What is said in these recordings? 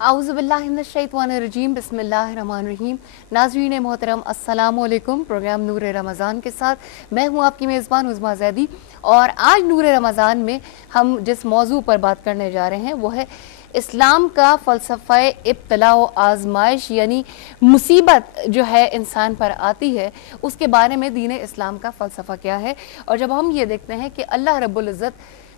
आऊज़ुबिल्लाहिमिनश्शैतानिर्रजीम बिस्मिल्लाहिर्रहमानिर्रहीम। नाज़रीन मोहतरम अस्सलामु अलैकुम। प्रोग्राम नूर रमज़ान के साथ मैं हूँ आपकी मेज़बान उज़मा ज़ैदी, और आज नूर रमज़ान में हम जिस मौजू पर बात करने जा रहे हैं वो है इस्लाम का फ़लसफ़ा इब्तिला व आज़माइश, यानी मुसीबत जो है इंसान पर आती है उसके बारे में दीन इस्लाम का फ़लसफ़ा क्या है। और जब हम ये देखते हैं कि अल्लाह रब्बुल इज़्ज़त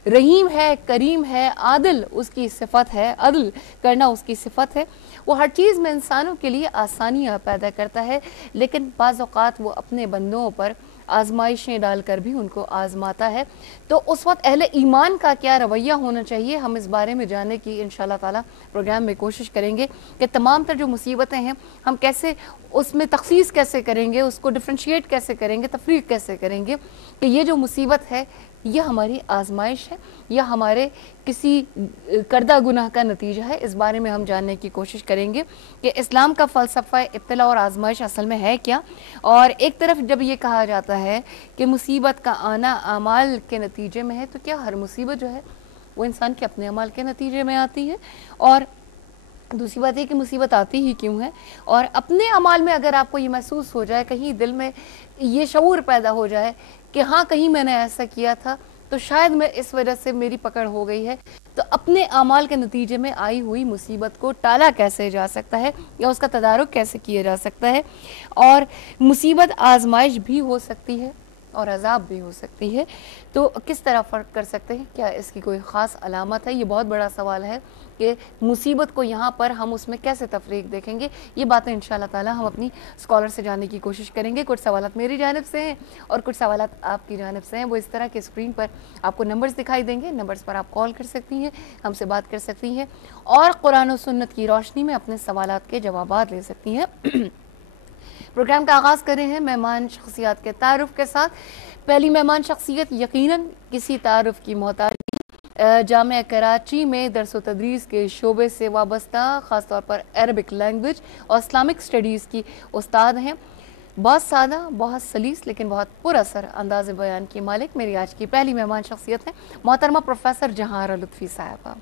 रहीम है, करीम है, आदिल उसकी सिफत है, अदल करना उसकी सिफत है, वो हर चीज़ में इंसानों के लिए आसानियाँ पैदा करता है, लेकिन बाज़ औक़ात वो अपने बंदों पर आजमाइशें डालकर भी उनको आजमाता है। तो उस वक्त अहले ईमान का क्या रवैया होना चाहिए, हम इस बारे में जानने की इंशाअल्लाह ताला प्रोग्राम में कोशिश करेंगे कि तमाम तर जो मुसीबतें हैं हम कैसे उसमें तखसीस कैसे करेंगे, उसको डिफ्रेंशिएट कैसे करेंगे, तफरीक कैसे करेंगे कि ये जो मुसीबत है यह हमारी आजमाइश है या हमारे किसी करदा गुनाह का नतीजा है। इस बारे में हम जानने की कोशिश करेंगे कि इस्लाम का फ़लसफ़ा इब्तिला और आजमाइश असल में है क्या। और एक तरफ जब ये कहा जाता है कि मुसीबत का आना अमाल के नतीजे में है, तो क्या हर मुसीबत जो है वो इंसान के अपने अमाल के नतीजे में आती है? और दूसरी बात है कि मुसीबत आती ही क्यों है, और अपने अमाल में अगर आपको ये महसूस हो जाए, कहीं दिल में ये शऊर पैदा हो जाए कि हाँ कहीं मैंने ऐसा किया था तो शायद मैं इस वजह से मेरी पकड़ हो गई है, तो अपने अमाल के नतीजे में आई हुई मुसीबत को टाला कैसे जा सकता है या उसका तदारुक कैसे किया जा सकता है। और मुसीबत आजमाइश भी हो सकती है और अजाब भी हो सकती है, तो किस तरह फ़र्क कर सकते हैं, क्या इसकी कोई ख़ास अलामत है? ये बहुत बड़ा सवाल है कि मुसीबत को यहाँ पर हम उसमें कैसे तफरीक देखेंगे। ये बातें इंशाअल्लाह ताला हम अपनी स्कॉलर से जानने की कोशिश करेंगे। कुछ सवालात मेरी जानिब से हैं और कुछ सवालात आपकी जानिब से हैं। वो इस तरह के स्क्रीन पर आपको नंबर्स दिखाई देंगे, नंबर्स पर आप कॉल कर सकती हैं, हमसे बात कर सकती हैं और कुरान और सुन्नत की रोशनी में अपने सवालात के जवाबात ले सकती हैं। प्रोग्राम का आगाज़ कर रहे हैं मेहमान शख्सियत के तारुफ के साथ। पहली मेहमान शख्सियत यकीनन किसी तारुफ की मोहताज, जामिया कराची में दरस व तदरीस के शोबे से वाबस्ता, ख़ास तौर पर अरबिक लैंग्वेज और इस्लामिक स्टडीज़ की उस्ताद हैं। बहुत सादा, बहुत सलीस लेकिन बहुत पुरअसर अंदाज़ बयान की मालिक मेरी आज की पहली मेहमान शख्सियत हैं मोहतरमा प्रोफेसर जहारा लुत्फ़ी साहिबा।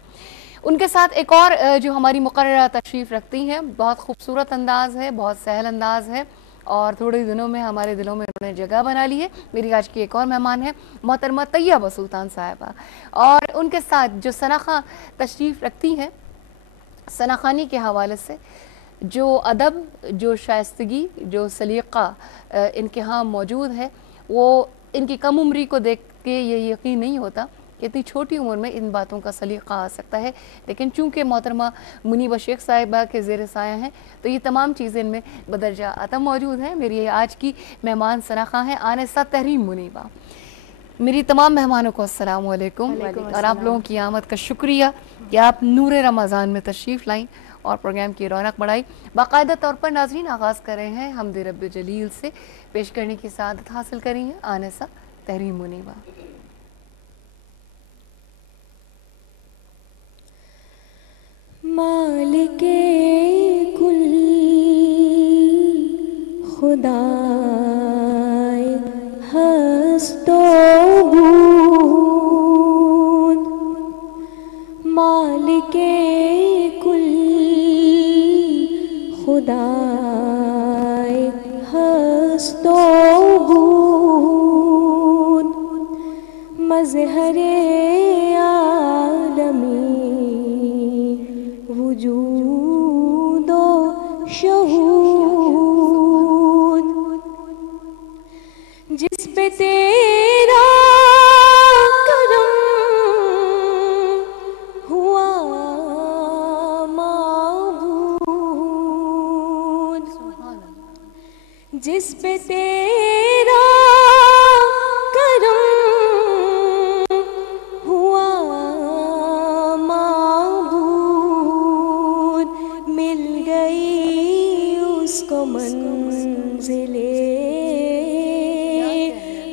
उनके साथ एक और जो हमारी मुकर्ररा तशरीफ़ रखती हैं, बहुत खूबसूरत अंदाज़ है, बहुत सहल अंदाज़ है और थोड़े दिनों में हमारे दिलों में उन्होंने जगह बना ली है। मेरी आज की एक और मेहमान है मोहतरमा तैयबा सुल्तान साहिबा, और उनके साथ जो सनाखा तशरीफ़ रखती हैं, सनाखानी के हवाले से जो अदब, जो शाइस्तगी, जो सलीक़ा इनके यहाँ मौजूद है, वो इनकी कम उम्री को देख के ये यकीन नहीं होता कि इतनी छोटी उम्र में इन बातों का सलीक़ा आ सकता है। लेकिन चूँकि मोहतरमा मुनीबा शेख साहिबा के ज़ेर साया हैं, तो ये तमाम चीज़ें इनमें बदरजा अतम मौजूद हैं। मेरी आज की मेहमान सनाखा हैं आनिसा तहरीम मुनीबा। मेरी तमाम मेहमानों को अस्सलाम वालेकुम, और आप लोगों की आमद का शुक्रिया कि आप नूर रमज़ान में तशरीफ़ लाईं और प्रोग्राम की रौनक बढ़ाई। बाकायदा तौर पर नाज़रीन आगाज़ कर रहे हैं हमद रब्ब जलील से, पेश करने की सआदत हासिल करी है आनिसा तहरीम मुनीबा। मालिके कुल खुदाए हस्तो बूद, मालिके कुल खुदाए हस्तो बूद, मज़हरे वजूदो शहूद, जिस पे तेरा करम हुआ माबूद, जिस पे तेरा करम मंज़िले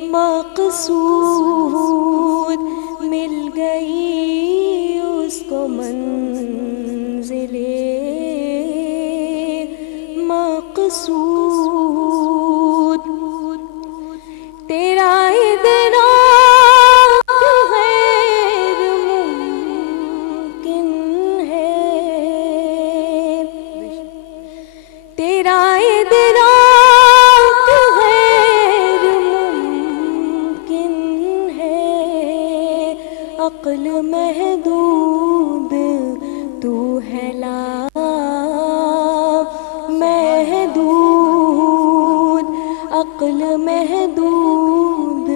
मक़सूद, मिल गई उसको मंज़िले मक़सूद, तेरा इदराक गैर मुमकिन है, عقل محدود تو ہے لا محدود، عقل محدود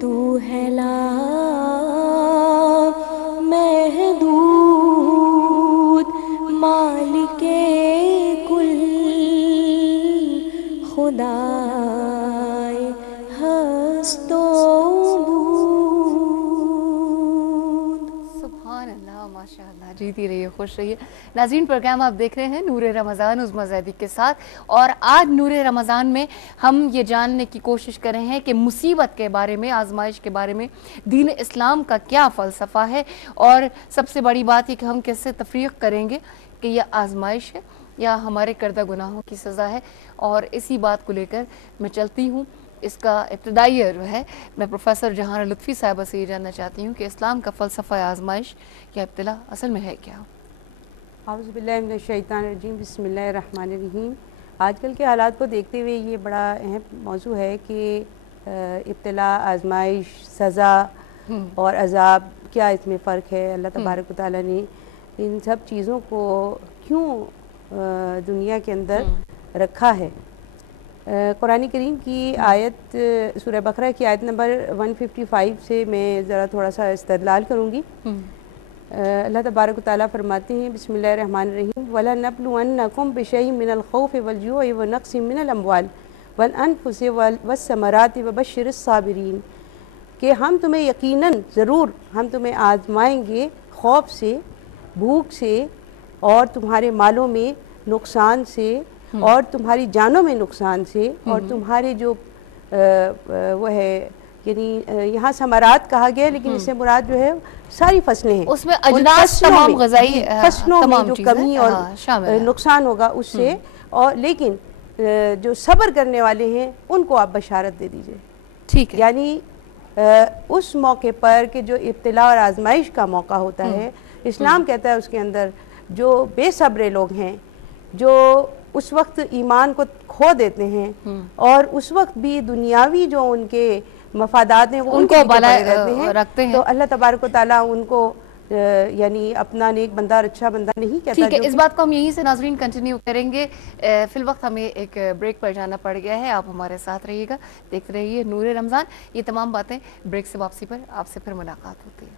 تو ہے لا محدود، مالک کل خدائے ہست و بود۔ سبحان اللہ، ماشاء اللہ، جیتی رہیے، خوش رہیے۔ ناظرین، پروگرام آپ دیکھ رہے ہیں نور رمضان عظمیٰ زیدی کے ساتھ، اور آج نور رمضان میں ہم یہ جاننے کی کوشش کر رہے ہیں کہ مصیبت کے بارے میں، آزمائش کے بارے میں دین اسلام کا کیا فلسفہ ہے، اور سب سے بڑی بات یہ کہ ہم کیسے تفریق کریں گے کہ یہ آزمائش ہے یا ہمارے کردہ گناہوں کی سزا ہے۔ اور اسی بات کو لے کر میں چلتی ہوں۔ اس کا ابتدائی جو ہے، میں پروفیسر جہان لطفی صاحبہ سے یہ جاننا چاہتی ہوں کہ اسلام کا فلسفہ آزمائش یا ابتلا اصل میں ہے کیا؟ اعوذ باللہ من الشیطان الرجیم، بسم اللہ الرحمن الرحیم۔ آج کل کے حالات کو دیکھتے ہوئے یہ بڑا اہم موضوع ہے کہ ابتلا، آزمائش، سزا اور عذاب، کیا اس میں فرق ہے؟ اللہ تبارک و تعالیٰ نے ان سب چیزوں کو کیوں دنیا کے اندر رکھا ہے؟ قرآن کریم کی آیت، سورہ بقرہ کی آیت نمبر 155 سے میں ذرا تھوڑا سا استدلال کروں گی۔ اللہ تبارک و تعالیٰ فرماتے ہیں، بسم اللہ الرحمن الرحیم، وَلَنَبْلُوَنَّكُمْ بِشَيْءٍ مِّنَ الْخَوْفِ وَالْجُوعِ وَنَقْصٍ مِّنَ الْأَمْوَالِ وَالْأَنفُسِ وَالثَّمَرَاتِ وَبَشِّرِ الصَّابِرِينَ، کہ ہم تمہیں یقیناً ضرور ہم تمہیں آزمائیں گے خوف سے، بھوک سے، اور تمہارے مالوں میں نقصان سے، اور تمہاری جانوں میں نقصان سے، اور تمہارے جو وہ ہے، یعنی یہاں ثمرات کہا گیا لیکن اس سے مراد جو ہے ساری فصلیں ہیں، اس میں اجناس تمام غذائی فصلوں میں جو کمی اور نقصان ہوگا اس سے، اور لیکن جو صبر کرنے والے ہیں ان کو آپ بشارت دے دیجئے۔ ٹھیک ہے، یعنی اس موقع پر کہ جو ابتلا اور آزمائش کا موقع ہوتا ہے، اسلام کہتا ہے اس کے اندر جو بے صبر لوگ ہیں، جو اس وقت ایمان کو کھو دیتے ہیں اور اس وقت بھی دنیاوی جو ان کے مفادات ہیں وہ ان کو بلائے رہتے ہیں، تو اللہ تبارک و تعالیٰ ان کو یعنی اپنا نیک بندہ اور اچھا بندہ نہیں کہتا۔ ٹھیک ہے، اس بات کو ہم یہیں سے ناظرین کنٹینیو کریں گے۔ فی الوقت ہمیں ایک بریک پر جانا پڑ گیا ہے، آپ ہمارے ساتھ رہیے گا، دیکھتے رہیے نور رمضان۔ یہ تمام باتیں بریک سے واپسی پر آپ سے پھر ملاقات ہوتی ہے۔